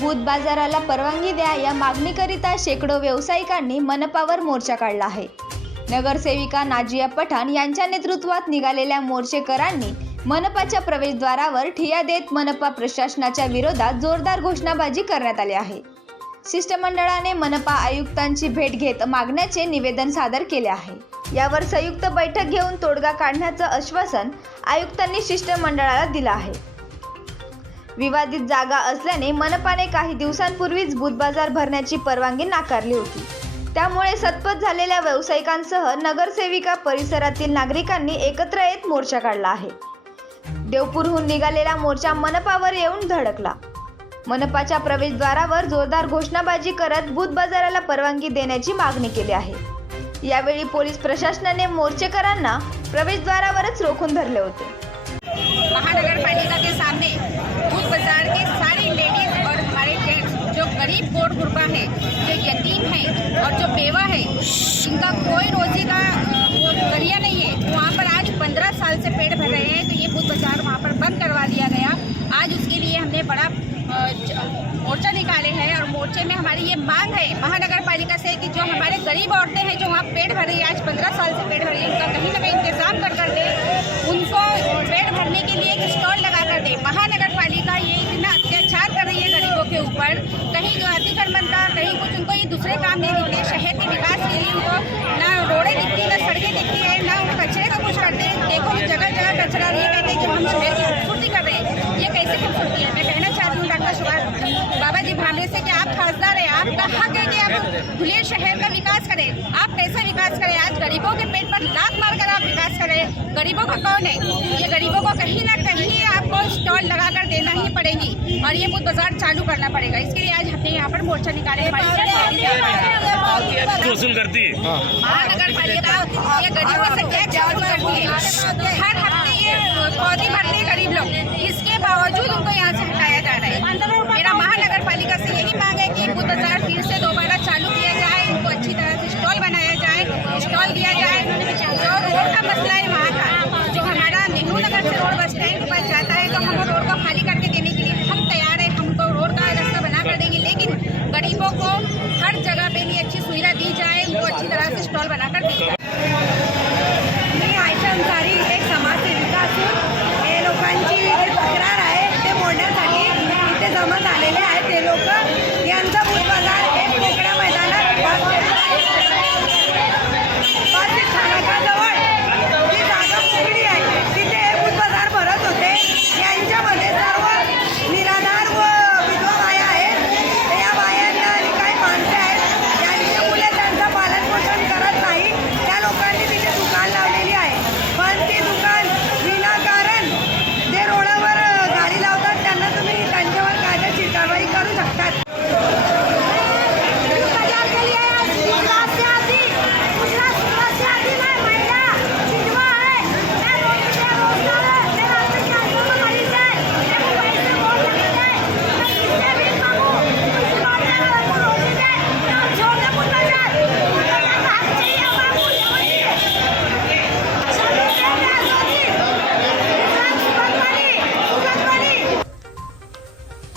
भूत बाजाराला परवानगी द्या या मागणीकरिता शेकडो व्यावसायिकांनी मनपावर मोर्चा काढला आहे नगरसेविका नाजिया पठाण यांच्या नेतृत्वात निघालेल्या मोर्चेकरांनी मनपाच्या प्रवेशद्वारावर ठिया देत मनपा प्रशासनाच्या विरोधात जोरदार घोषणाबाजी करण्यात आली आहे शिष्टमंडळाने मनपा आयुक्तांची भेट घेत मागण्याचे निवेदन सादर केले आहे यावर संयुक्त बैठक घेऊन तोडगा काढण्याचं आश्वासन आयुक्तांनी शिष्टमंडळाला दिलं आहे विवादित जागा असल्याने मनपाने काही दिवसांपूर्वीच बुध भरण्याची परवानगी नाकारली होती त्यामुळे सतपत झालेल्या व्यावसायिकांसह नगरसेविका परिसरातील नागरिकांनी एकत्र येत मोर्चा काढला आहे देवपूरहून निघालेला मोर्चा मनपावर येऊन धडकला मनपाच्या प्रवेशद्वारावर जोरदार घोषणाबाजी करत बुध बाजाराला परवानगी देण्याची मागणी केली आहे यावेळी पोलीस प्रशासनाने मोर्चेकरांना प्रवेशद्वारावरच रोखून धरले होते महानगरपालिका सामने गरीब गोड़ गुरबा है जो यतीम है और जो बेवा है इनका कोई रोजी का वो जरिया नहीं है वहाँ पर आज पंद्रह साल से पेड़ भर रहे हैं तो ये बुध बाजार वहाँ पर बंद करवा दिया गया आज उसके लिए हमने बड़ा मोर्चा निकाले हैं और मोर्चे में हमारी ये मांग है महानगर पालिका से कि जो हमारे गरीब औरतें हैं जो वहाँ पेड़ भर रही है आज पंद्रह साल से पेड़ भर रही है उनका कहीं ना कहीं इंतजाम कर कर काम नहीं निकले शहर के विकास के लिए उनको ना रोडें दिखती है ना सड़कें दिखती है ना उन कचरे का कुछ करते हैं देखो जगह जगह कचरा ये कहते हैं कि हम शहर की खूबसूरती कर रहे हैं ये कैसे खूबसूरती है मैं कहना चाहती हूँ डॉक्टर सुभाष बाबा जी भामरे से कि आप खासदार है आपका हक है कि आप धुलेर शहर का विकास करें आप कैसा विकास करें आज गरीबों के पेट पर लात मारकर आप विकास करें गरीबों का कौन है ये गरीबों को कहीं ना कहीं आपको स्टॉल लगा देना ही पड़ेगी और ये बुध बाजार चालू करना पड़ेगा इसके लिए आज हमने यहाँ पर मोर्चा निकाले करती है हर हर जगह पे भी अच्छी सुविधा दी जाए उनको अच्छी तरह से स्टॉल बनाकर दी जाए